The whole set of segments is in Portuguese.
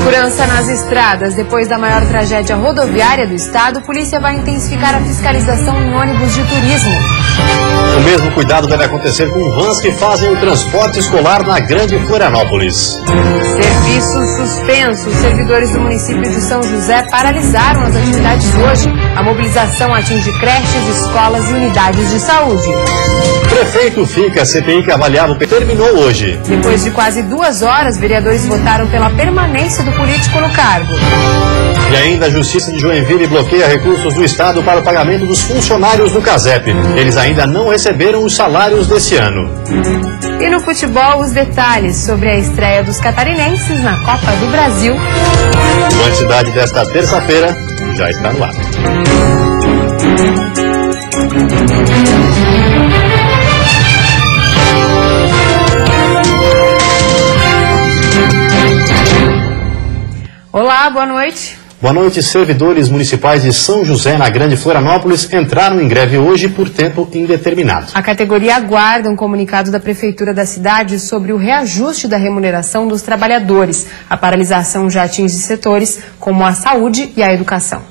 Segurança nas estradas. Depois da maior tragédia rodoviária do estado, a polícia vai intensificar a fiscalização em ônibus de turismo. O mesmo cuidado deve acontecer com vans que fazem o transporte escolar na Grande Florianópolis. Serviços suspensos. Servidores do município de São José paralisaram as atividades hoje. A mobilização atinge creches, escolas e unidades de saúde. Prefeito fica. A CPI que avaliava terminou hoje. Depois de quase 2 horas, vereadores votaram pela permanência do político no cargo. E ainda a Justiça de Joinville bloqueia recursos do Estado para o pagamento dos funcionários do CASEP. Eles ainda não receberam os salários desse ano. E no futebol, os detalhes sobre a estreia dos catarinenses na Copa do Brasil. A quantidade desta terça-feira já está no ar. Olá, boa noite. Boa noite. Servidores municipais de São José, na Grande Florianópolis, entraram em greve hoje por tempo indeterminado. A categoria aguarda um comunicado da Prefeitura da cidade sobre o reajuste da remuneração dos trabalhadores. A paralisação já atinge setores como a saúde e a educação.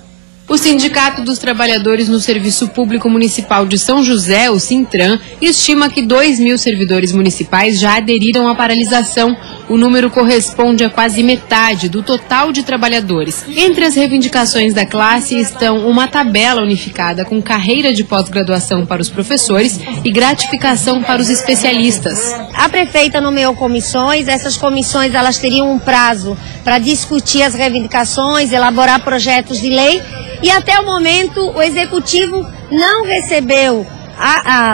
O Sindicato dos Trabalhadores no Serviço Público Municipal de São José, o Sintran, estima que 2.000 servidores municipais já aderiram à paralisação. O número corresponde a quase metade do total de trabalhadores. Entre as reivindicações da classe estão uma tabela unificada com carreira de pós-graduação para os professores e gratificação para os especialistas. A prefeita nomeou comissões, essas comissões elas teriam um prazo para discutir as reivindicações, elaborar projetos de lei. E até o momento o executivo não recebeu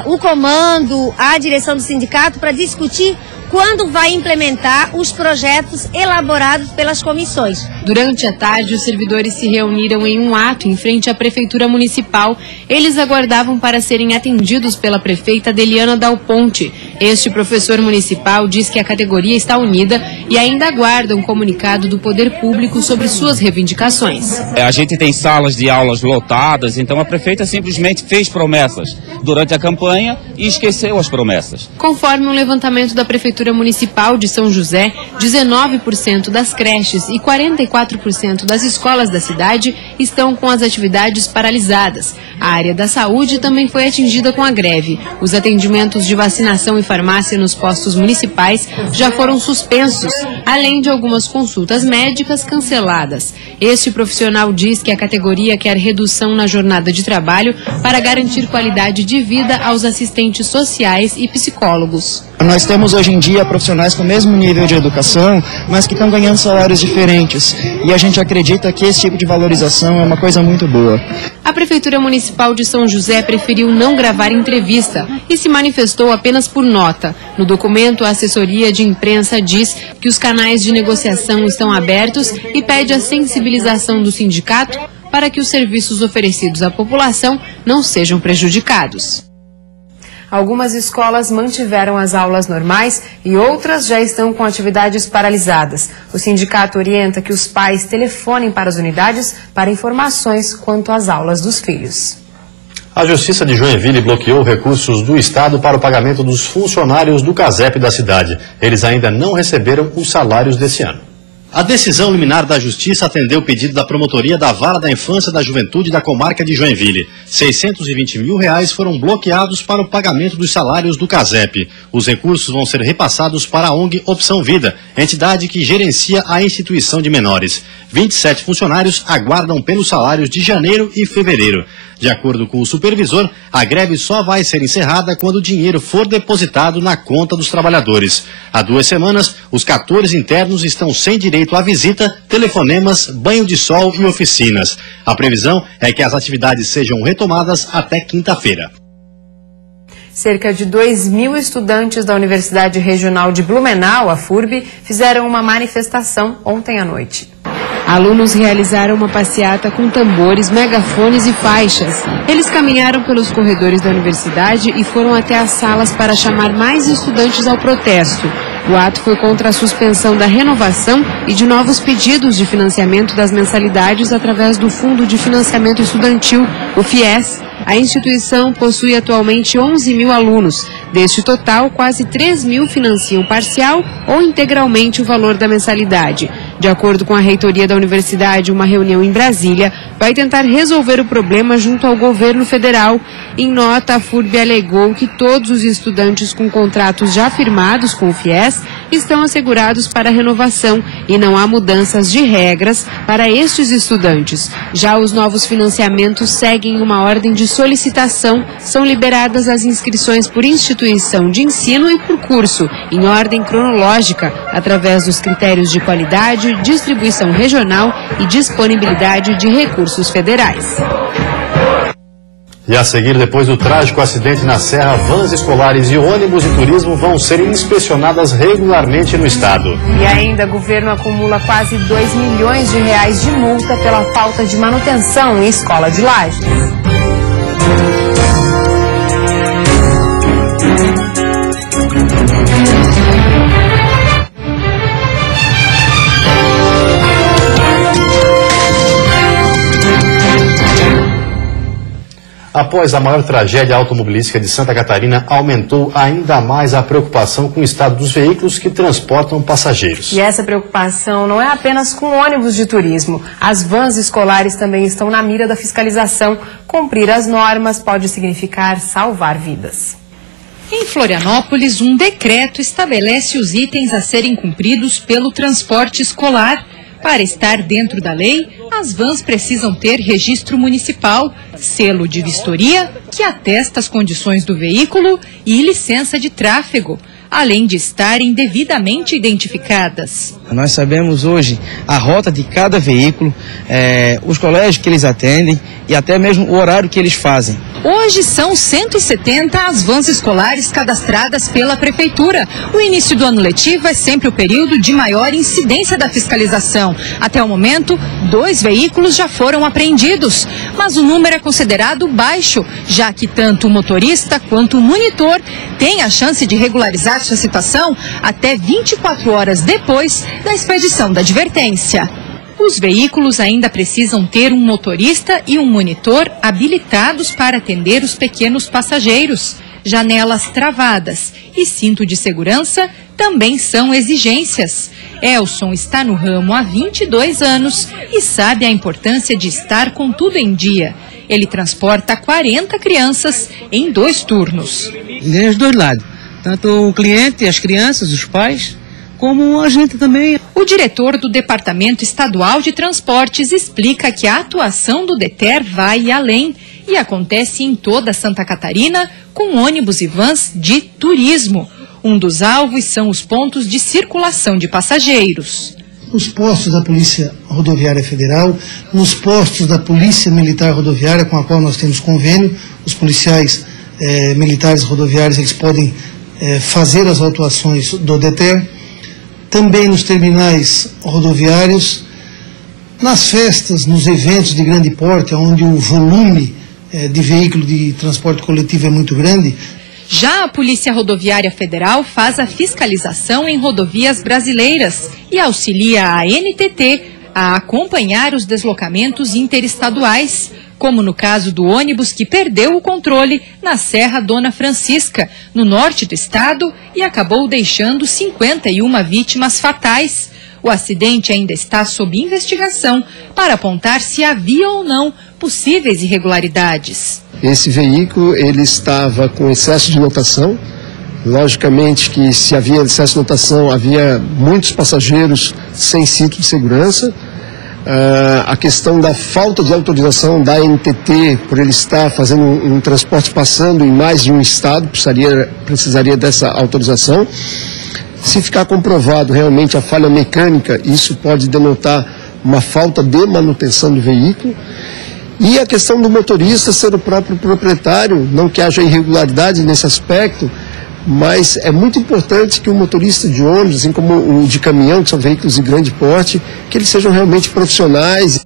o comando, a direção do sindicato para discutir quando vai implementar os projetos elaborados pelas comissões. Durante a tarde, os servidores se reuniram em um ato em frente à Prefeitura Municipal. Eles aguardavam para serem atendidos pela prefeita Adeliana Dal Ponte. Este professor municipal diz que a categoria está unida e ainda aguarda um comunicado do Poder Público sobre suas reivindicações. A gente tem salas de aulas lotadas, então a prefeita simplesmente fez promessas durante a campanha e esqueceu as promessas. Conforme um levantamento da Prefeitura Municipal de São José, 19% das creches e 44% das escolas da cidade estão com as atividades paralisadas. A área da saúde também foi atingida com a greve. Os atendimentos de vacinação e farmácia nos postos municipais já foram suspensos, além de algumas consultas médicas canceladas. Este profissional diz que a categoria quer redução na jornada de trabalho para garantir qualidade de vida aos assistentes sociais e psicólogos. Nós temos hoje em dia profissionais com o mesmo nível de educação, mas que estão ganhando salários diferentes. E a gente acredita que esse tipo de valorização é uma coisa muito boa. A Prefeitura Municipal de São José preferiu não gravar entrevista e se manifestou apenas por nota. No documento, a assessoria de imprensa diz que os canais de negociação estão abertos e pede a sensibilização do sindicato para que os serviços oferecidos à população não sejam prejudicados. Algumas escolas mantiveram as aulas normais e outras já estão com atividades paralisadas. O sindicato orienta que os pais telefonem para as unidades para informações quanto às aulas dos filhos. A Justiça de Joinville bloqueou recursos do Estado para o pagamento dos funcionários do CASEP da cidade. Eles ainda não receberam os salários desse ano. A decisão liminar da Justiça atendeu o pedido da Promotoria da Vara da Infância e da Juventude da Comarca de Joinville. R$ 620 mil foram bloqueados para o pagamento dos salários do CASEP. Os recursos vão ser repassados para a ONG Opção Vida, entidade que gerencia a instituição de menores. 27 funcionários aguardam pelos salários de janeiro e fevereiro. De acordo com o supervisor, a greve só vai ser encerrada quando o dinheiro for depositado na conta dos trabalhadores. Há 2 semanas, os 14 internos estão sem direito à visita, telefonemas, banho de sol e oficinas. A previsão é que as atividades sejam retomadas até quinta-feira. Cerca de 2.000 estudantes da Universidade Regional de Blumenau, a FURB, fizeram uma manifestação ontem à noite. Alunos realizaram uma passeata com tambores, megafones e faixas. Eles caminharam pelos corredores da universidade e foram até as salas para chamar mais estudantes ao protesto. O ato foi contra a suspensão da renovação e de novos pedidos de financiamento das mensalidades através do Fundo de Financiamento Estudantil, o FIES. A instituição possui atualmente 11 mil alunos. Deste total, quase 3 mil financiam parcial ou integralmente o valor da mensalidade. De acordo com a reitoria da universidade, uma reunião em Brasília vai tentar resolver o problema junto ao governo federal. Em nota, a FURB alegou que todos os estudantes com contratos já firmados com o FIES estão assegurados para renovação e não há mudanças de regras para estes estudantes. Já os novos financiamentos seguem uma ordem de solicitação. São liberadas as inscrições por instituição de ensino e por curso, em ordem cronológica, através dos critérios de qualidade, distribuição regional e disponibilidade de recursos federais. E a seguir, depois do trágico acidente na Serra, vans escolares e ônibus de turismo vão ser inspecionadas regularmente no estado. E ainda, o governo acumula quase 2 milhões de reais de multa pela falta de manutenção em escola de Lages. Após a maior tragédia automobilística de Santa Catarina, aumentou ainda mais a preocupação com o estado dos veículos que transportam passageiros. E essa preocupação não é apenas com ônibus de turismo. As vans escolares também estão na mira da fiscalização. Cumprir as normas pode significar salvar vidas. Em Florianópolis, um decreto estabelece os itens a serem cumpridos pelo transporte escolar. Para estar dentro da lei, as vans precisam ter registro municipal, selo de vistoria, que atesta as condições do veículo, e licença de tráfego, além de estarem devidamente identificadas. Nós sabemos hoje a rota de cada veículo, os colégios que eles atendem e até mesmo o horário que eles fazem. Hoje são 170 as vans escolares cadastradas pela Prefeitura. O início do ano letivo é sempre o período de maior incidência da fiscalização. Até o momento, 2 veículos já foram apreendidos, mas o número é considerado baixo, já que tanto o motorista quanto o monitor têm a chance de regularizar sua situação até 24 horas depois da expedição da advertência. Os veículos ainda precisam ter um motorista e um monitor habilitados para atender os pequenos passageiros. Janelas travadas e cinto de segurança também são exigências. Elson está no ramo há 22 anos e sabe a importância de estar com tudo em dia. Ele transporta 40 crianças em 2 turnos. Dos dois lados, tanto o cliente, as crianças, os pais, como a gente também. O diretor do Departamento Estadual de Transportes explica que a atuação do DETER vai além e acontece em toda Santa Catarina com ônibus e vans de turismo. Um dos alvos são os pontos de circulação de passageiros. Nos postos da Polícia Rodoviária Federal, nos postos da Polícia Militar Rodoviária, com a qual nós temos convênio, os policiais militares rodoviários eles podem fazer as autuações do DETER. Também nos terminais rodoviários, nas festas, nos eventos de grande porte, onde o volume de veículo de transporte coletivo é muito grande. Já a Polícia Rodoviária Federal faz a fiscalização em rodovias brasileiras e auxilia a ANTT a acompanhar os deslocamentos interestaduais, como no caso do ônibus que perdeu o controle na Serra Dona Francisca, no norte do estado, e acabou deixando 51 vítimas fatais. O acidente ainda está sob investigação para apontar se havia ou não possíveis irregularidades. Esse veículo ele estava com excesso de lotação. Logicamente que se havia excesso de lotação, havia muitos passageiros sem cinto de segurança. A questão da falta de autorização da ANTT, por ele estar fazendo um transporte passando em mais de um estado, precisaria dessa autorização. Se ficar comprovado realmente a falha mecânica, isso pode denotar uma falta de manutenção do veículo. E a questão do motorista ser o próprio proprietário, não que haja irregularidade nesse aspecto, mas é muito importante que o motorista de ônibus, assim como o de caminhão, que são veículos de grande porte, que eles sejam realmente profissionais.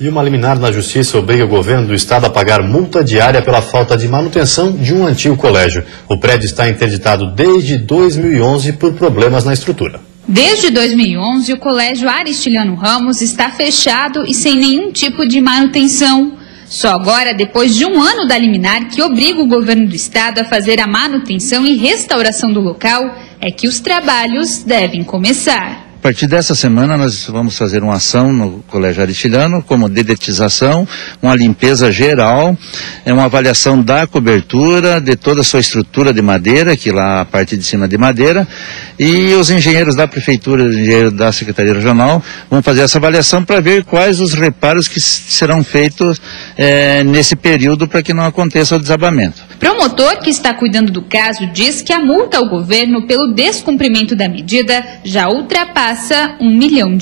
E uma liminar na Justiça obriga o governo do estado a pagar multa diária pela falta de manutenção de um antigo colégio. O prédio está interditado desde 2011 por problemas na estrutura. Desde 2011, o Colégio Aristiliano Ramos está fechado e sem nenhum tipo de manutenção. Só agora, depois de um ano da liminar que obriga o governo do estado a fazer a manutenção e restauração do local, é que os trabalhos devem começar. A partir dessa semana nós vamos fazer uma ação no Colégio Aristiliano, como dedetização, uma limpeza geral, uma avaliação da cobertura, de toda a sua estrutura de madeira, que lá a parte de cima de madeira, e os engenheiros da Prefeitura, os engenheiros da Secretaria Regional, vão fazer essa avaliação para ver quais os reparos que serão feitos nesse período para que não aconteça o desabamento. Promotor que está cuidando do caso diz que a multa ao governo pelo descumprimento da medida já ultrapassa R$1 milhão.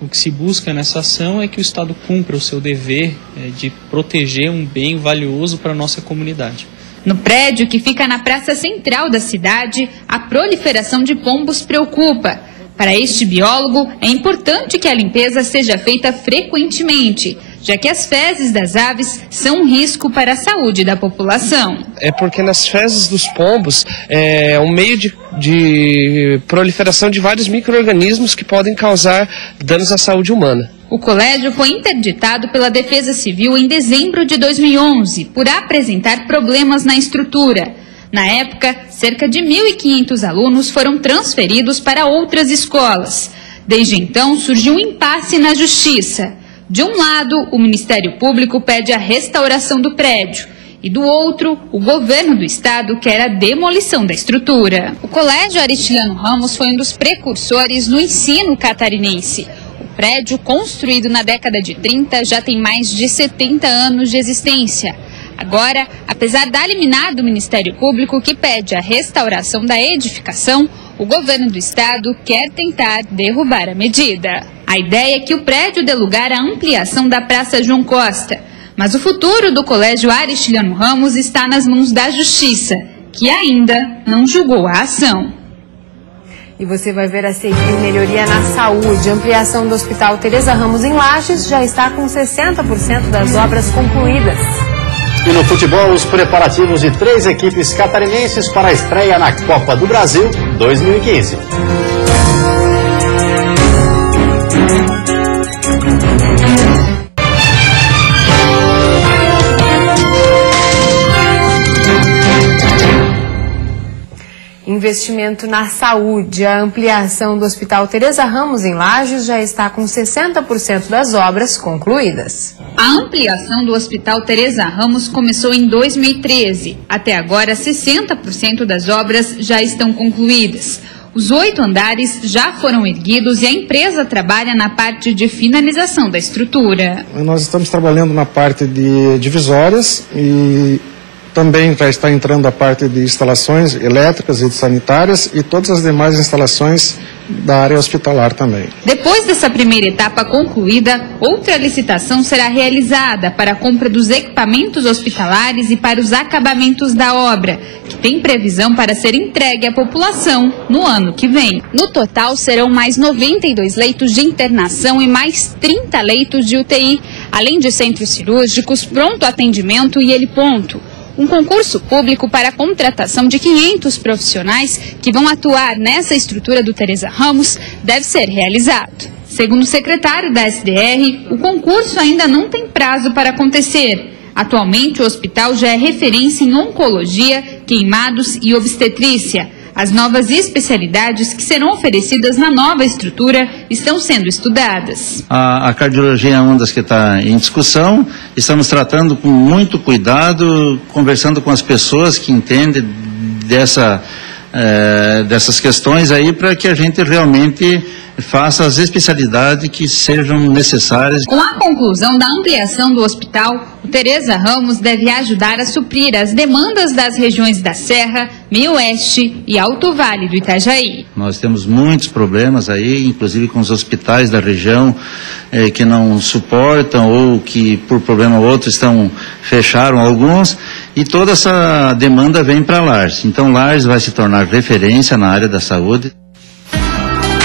O que se busca nessa ação é que o Estado cumpra o seu dever de proteger um bem valioso para a nossa comunidade. No prédio que fica na praça central da cidade, a proliferação de pombos preocupa. Para este biólogo, é importante que a limpeza seja feita frequentemente, já que as fezes das aves são um risco para a saúde da população. É porque nas fezes dos pombos é um meio de proliferação de vários micro-organismos que podem causar danos à saúde humana. O colégio foi interditado pela Defesa Civil em dezembro de 2011 por apresentar problemas na estrutura. Na época, cerca de 1.500 alunos foram transferidos para outras escolas. Desde então, surgiu um impasse na Justiça. De um lado, o Ministério Público pede a restauração do prédio. E do outro, o governo do estado quer a demolição da estrutura. O Colégio Aristiliano Ramos foi um dos precursores no ensino catarinense. O prédio, construído na década de 30, já tem mais de 70 anos de existência. Agora, apesar da liminar do Ministério Público que pede a restauração da edificação, o governo do estado quer tentar derrubar a medida. A ideia é que o prédio dê lugar à ampliação da Praça João Costa. Mas o futuro do Colégio Aristiliano Ramos está nas mãos da Justiça, que ainda não julgou a ação. E você vai ver a seguir: melhoria na saúde. A ampliação do Hospital Teresa Ramos em Lages já está com 60% das obras concluídas. E no futebol, os preparativos de 3 equipes catarinenses para a estreia na Copa do Brasil 2015. Investimento na saúde. A ampliação do Hospital Teresa Ramos em Lages já está com 60% das obras concluídas. A ampliação do Hospital Teresa Ramos começou em 2013. Até agora, 60% das obras já estão concluídas. Os 8 andares já foram erguidos e a empresa trabalha na parte de finalização da estrutura. Nós estamos trabalhando na parte de divisórias e também vai estar entrando a parte de instalações elétricas e sanitárias e todas as demais instalações da área hospitalar também. Depois dessa primeira etapa concluída, outra licitação será realizada para a compra dos equipamentos hospitalares e para os acabamentos da obra, que tem previsão para ser entregue à população no ano que vem. No total, serão mais 92 leitos de internação e mais 30 leitos de UTI, além de centros cirúrgicos, pronto atendimento e heliponto. Um concurso público para a contratação de 500 profissionais que vão atuar nessa estrutura do Teresa Ramos deve ser realizado. Segundo o secretário da SDR, o concurso ainda não tem prazo para acontecer. Atualmente, o hospital já é referência em oncologia, queimados e obstetrícia. As novas especialidades que serão oferecidas na nova estrutura estão sendo estudadas. A cardiologia é uma das que está em discussão. Estamos tratando com muito cuidado, conversando com as pessoas que entendem dessas questões aí, para que a gente realmente faça as especialidades que sejam necessárias. Com a conclusão da ampliação do hospital, o Teresa Ramos deve ajudar a suprir as demandas das regiões da Serra, Meio Oeste e Alto Vale do Itajaí. Nós temos muitos problemas aí, inclusive com os hospitais da região que não suportam ou que por problema ou outro fecharam alguns, e toda essa demanda vem para Lages. Então Lages vai se tornar referência na área da saúde.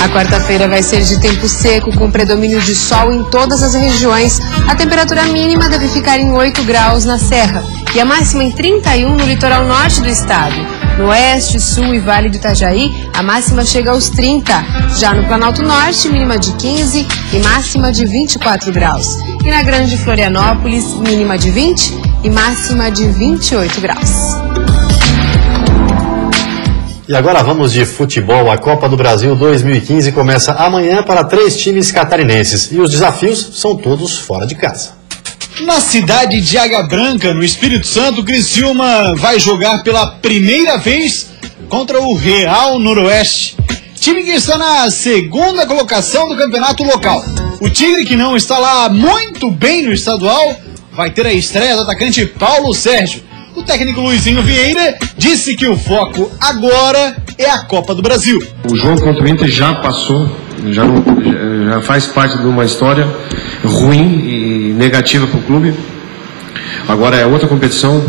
A quarta-feira vai ser de tempo seco, com predomínio de sol em todas as regiões. A temperatura mínima deve ficar em 8 graus na Serra e a máxima em 31 no litoral norte do estado. No oeste, sul e vale do Itajaí, a máxima chega aos 30. Já no Planalto Norte, mínima de 15 e máxima de 24 graus. E na Grande Florianópolis, mínima de 20 e máxima de 28 graus. E agora vamos de futebol. A Copa do Brasil 2015 começa amanhã para 3 times catarinenses. E os desafios são todos fora de casa. Na cidade de Águia Branca, no Espírito Santo, o Criciúma vai jogar pela primeira vez contra o Real Noroeste. Time que está na 2ª colocação do campeonato local. O Tigre, que não está lá muito bem no estadual, vai ter a estreia do atacante Paulo Sérgio. O técnico Luizinho Vieira disse que o foco agora é a Copa do Brasil. O jogo contra o Inter já passou, já faz parte de uma história ruim e negativa para o clube. Agora é outra competição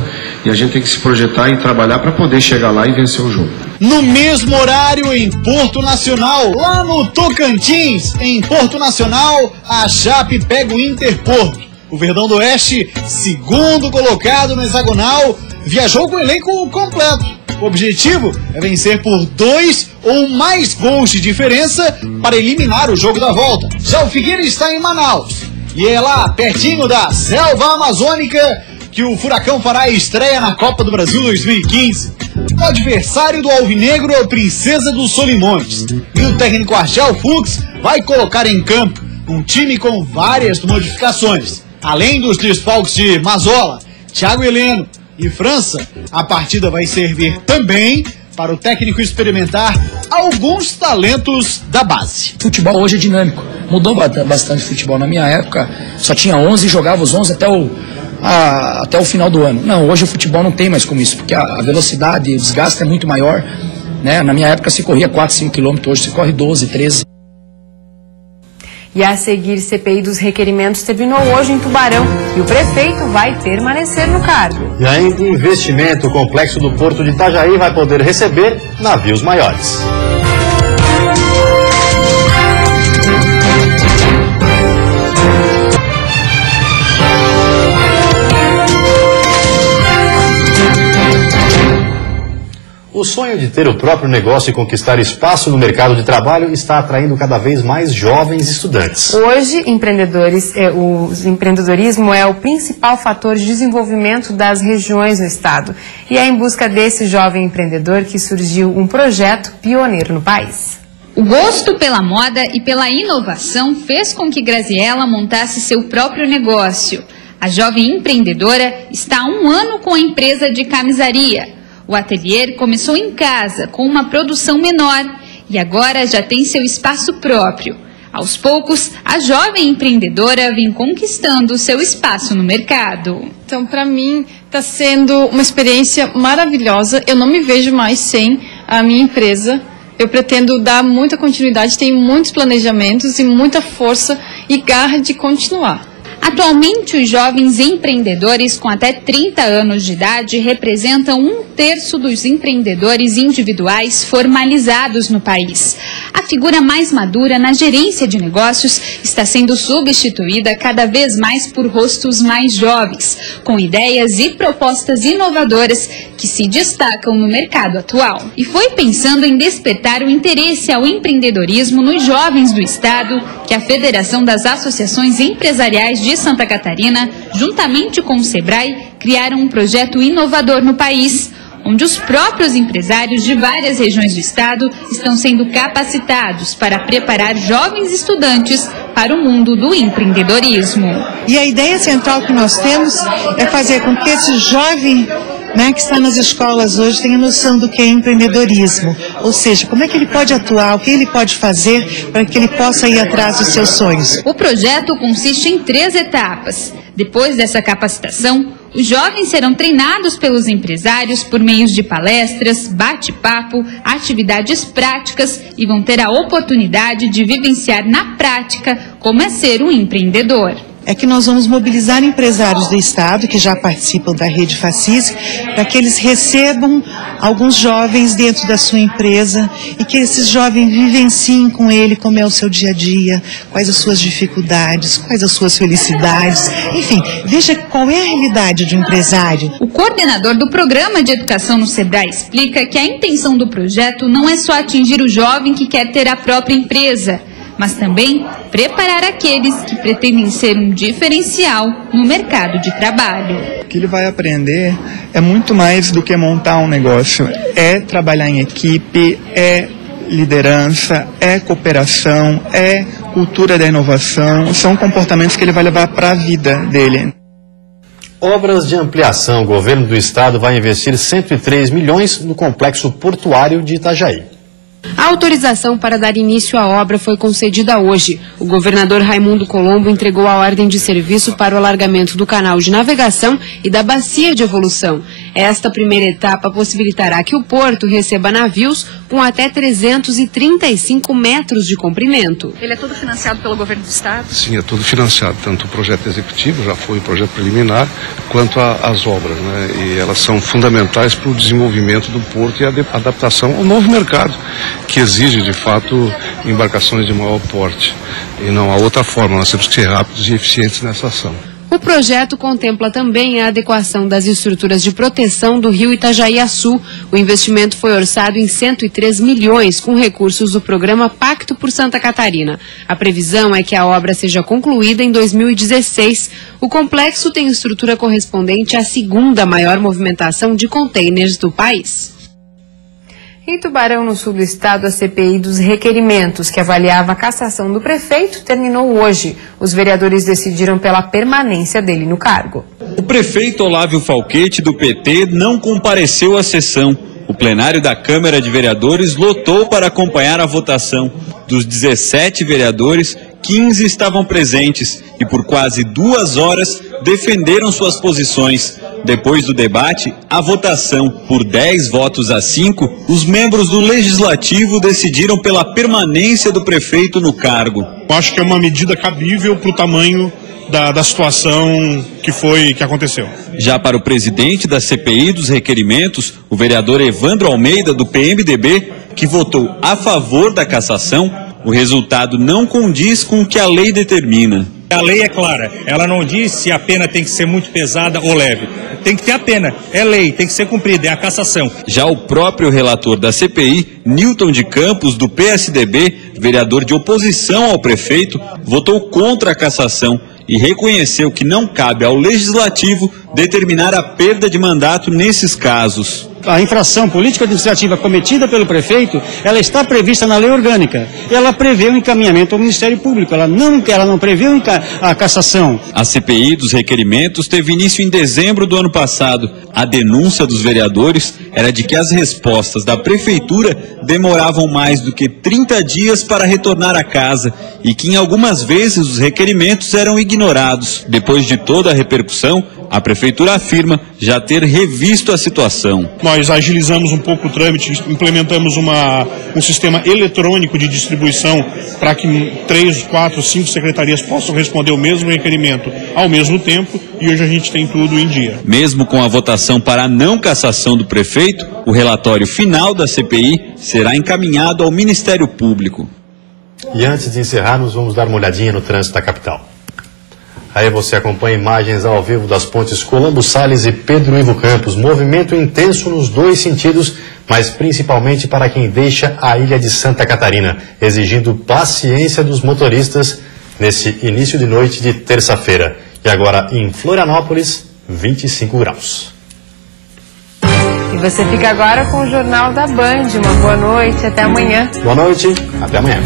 e a gente tem que se projetar e trabalhar para poder chegar lá e vencer o jogo. No mesmo horário em Porto Nacional, lá no Tocantins, em Porto Nacional, a Chape pega o Inter Porto. O Verdão do Oeste, 2º colocado no hexagonal, viajou com o elenco completo. O objetivo é vencer por 2 ou mais gols de diferença para eliminar o jogo da volta. Já o Figueira está em Manaus e é lá, pertinho da selva amazônica, que o Furacão fará a estreia na Copa do Brasil 2015. O adversário do Alvinegro é o Princesa dos Solimões. E o técnico Argel Fux vai colocar em campo um time com várias modificações. Além dos desfalques de Mazola, Thiago Heleno e França, a partida vai servir também para o técnico experimentar alguns talentos da base. Futebol hoje é dinâmico. Mudou bastante o futebol. Na minha época, só tinha 11 e jogava os 11 até o final do ano. Não, hoje o futebol não tem mais como isso, porque a velocidade e o desgaste é muito maior, né? Na minha época se corria 4, 5 quilômetros, hoje se corre 12, 13. E a seguir, CPI dos requerimentos terminou hoje em Tubarão e o prefeito vai permanecer no cargo. E ainda em investimento, o complexo do Porto de Itajaí vai poder receber navios maiores. O sonho de ter o próprio negócio e conquistar espaço no mercado de trabalho está atraindo cada vez mais jovens estudantes. Hoje, o empreendedorismo é o principal fator de desenvolvimento das regiões no estado. E é em busca desse jovem empreendedor que surgiu um projeto pioneiro no país. O gosto pela moda e pela inovação fez com que Graziella montasse seu próprio negócio. A jovem empreendedora está há 1 ano com a empresa de camisaria. O ateliê começou em casa, com uma produção menor, e agora já tem seu espaço próprio. Aos poucos, a jovem empreendedora vem conquistando seu espaço no mercado. Então, para mim, está sendo uma experiência maravilhosa. Eu não me vejo mais sem a minha empresa. Eu pretendo dar muita continuidade, tenho muitos planejamentos e muita força e garra de continuar. Atualmente, os jovens empreendedores com até 30 anos de idade representam 1/3 dos empreendedores individuais formalizados no país. A figura mais madura na gerência de negócios está sendo substituída cada vez mais por rostos mais jovens, com ideias e propostas inovadoras que se destacam no mercado atual. E foi pensando em despertar o interesse ao empreendedorismo nos jovens do estado que a Federação das Associações Empresariais de Santa Catarina, juntamente com o Sebrae, criaram um projeto inovador no país, onde os próprios empresários de várias regiões do estado estão sendo capacitados para preparar jovens estudantes para o mundo do empreendedorismo. E a ideia central que nós temos é fazer com que esse jovem que está nas escolas hoje tenha noção do que é empreendedorismo, ou seja, como é que ele pode atuar, o que ele pode fazer para que ele possa ir atrás dos seus sonhos. O projeto consiste em 3 etapas. Depois dessa capacitação, os jovens serão treinados pelos empresários por meio de palestras, bate-papo, atividades práticas e vão ter a oportunidade de vivenciar na prática como é ser um empreendedor. É que nós vamos mobilizar empresários do estado que já participam da rede Facis para que eles recebam alguns jovens dentro da sua empresa e que esses jovens vivenciem com ele como é o seu dia a dia, quais as suas dificuldades, quais as suas felicidades, enfim, veja qual é a realidade de um empresário. O coordenador do programa de educação no Sebrae explica que a intenção do projeto não é só atingir o jovem que quer ter a própria empresa, mas também preparar aqueles que pretendem ser um diferencial no mercado de trabalho. O que ele vai aprender é muito mais do que montar um negócio, é trabalhar em equipe, é liderança, é cooperação, é cultura da inovação, são comportamentos que ele vai levar para a vida dele. Obras de ampliação. O governo do estado vai investir 103 milhões no complexo portuário de Itajaí. A autorização para dar início à obra foi concedida hoje. O governador Raimundo Colombo entregou a ordem de serviço para o alargamento do canal de navegação e da bacia de evolução. Esta primeira etapa possibilitará que o porto receba navios com até 335 metros de comprimento. Ele é todo financiado pelo governo do estado? Sim, é todo financiado, tanto o projeto executivo, já foi o projeto preliminar, quanto as obras, né? E elas são fundamentais para o desenvolvimento do porto e a adaptação ao novo mercado, que exige, de fato, embarcações de maior porte. E não há outra forma, nós temos que ser rápidos e eficientes nessa ação. O projeto contempla também a adequação das estruturas de proteção do rio Itajaí-Açu. O investimento foi orçado em 103 milhões, com recursos do programa Pacto por Santa Catarina. A previsão é que a obra seja concluída em 2016. O complexo tem estrutura correspondente à segunda maior movimentação de contêineres do país. Em Tubarão, no sul do estado, a CPI dos requerimentos, que avaliava a cassação do prefeito, terminou hoje. Os vereadores decidiram pela permanência dele no cargo. O prefeito Olávio Falquete, do PT, não compareceu à sessão. O plenário da Câmara de Vereadores lotou para acompanhar a votação. Dos 17 vereadores, 15 estavam presentes e por quase 2 horas defenderam suas posições. Depois do debate, a votação, por 10 votos a 5, os membros do Legislativo decidiram pela permanência do prefeito no cargo. Acho que é uma medida cabível para o tamanho da situação que aconteceu. Já para o presidente da CPI dos requerimentos, o vereador Evandro Almeida, do PMDB, que votou a favor da cassação, o resultado não condiz com o que a lei determina. A lei é clara, ela não diz se a pena tem que ser muito pesada ou leve. Tem que ter a pena, é lei, tem que ser cumprida, é a cassação. Já o próprio relator da CPI, Nilton de Campos, do PSDB, vereador de oposição ao prefeito, votou contra a cassação e reconheceu que não cabe ao Legislativo determinar a perda de mandato nesses casos. A infração político-administrativa cometida pelo prefeito, ela está prevista na lei orgânica. Ela prevê o encaminhamento ao Ministério Público, ela não prevê a cassação. A CPI dos requerimentos teve início em dezembro do ano passado. A denúncia dos vereadores era de que as respostas da prefeitura demoravam mais do que 30 dias para retornar à casa e que em algumas vezes os requerimentos eram ignorados. Depois de toda a repercussão, a prefeitura afirma já ter revisto a situação. Nós agilizamos um pouco o trâmite, implementamos um sistema eletrônico de distribuição para que 3, 4, 5 secretarias possam responder o mesmo requerimento ao mesmo tempo e hoje a gente tem tudo em dia. Mesmo com a votação para a não cassação do prefeito, o relatório final da CPI será encaminhado ao Ministério Público. E antes de encerrarmos, vamos dar uma olhadinha no trânsito da capital. Aí você acompanha imagens ao vivo das pontes Colombo Salles e Pedro Ivo Campos. Movimento intenso nos 2 sentidos, mas principalmente para quem deixa a ilha de Santa Catarina, exigindo paciência dos motoristas nesse início de noite de terça-feira. E agora em Florianópolis, 25 graus. E você fica agora com o Jornal da Band. Uma boa noite, até amanhã. Boa noite, até amanhã.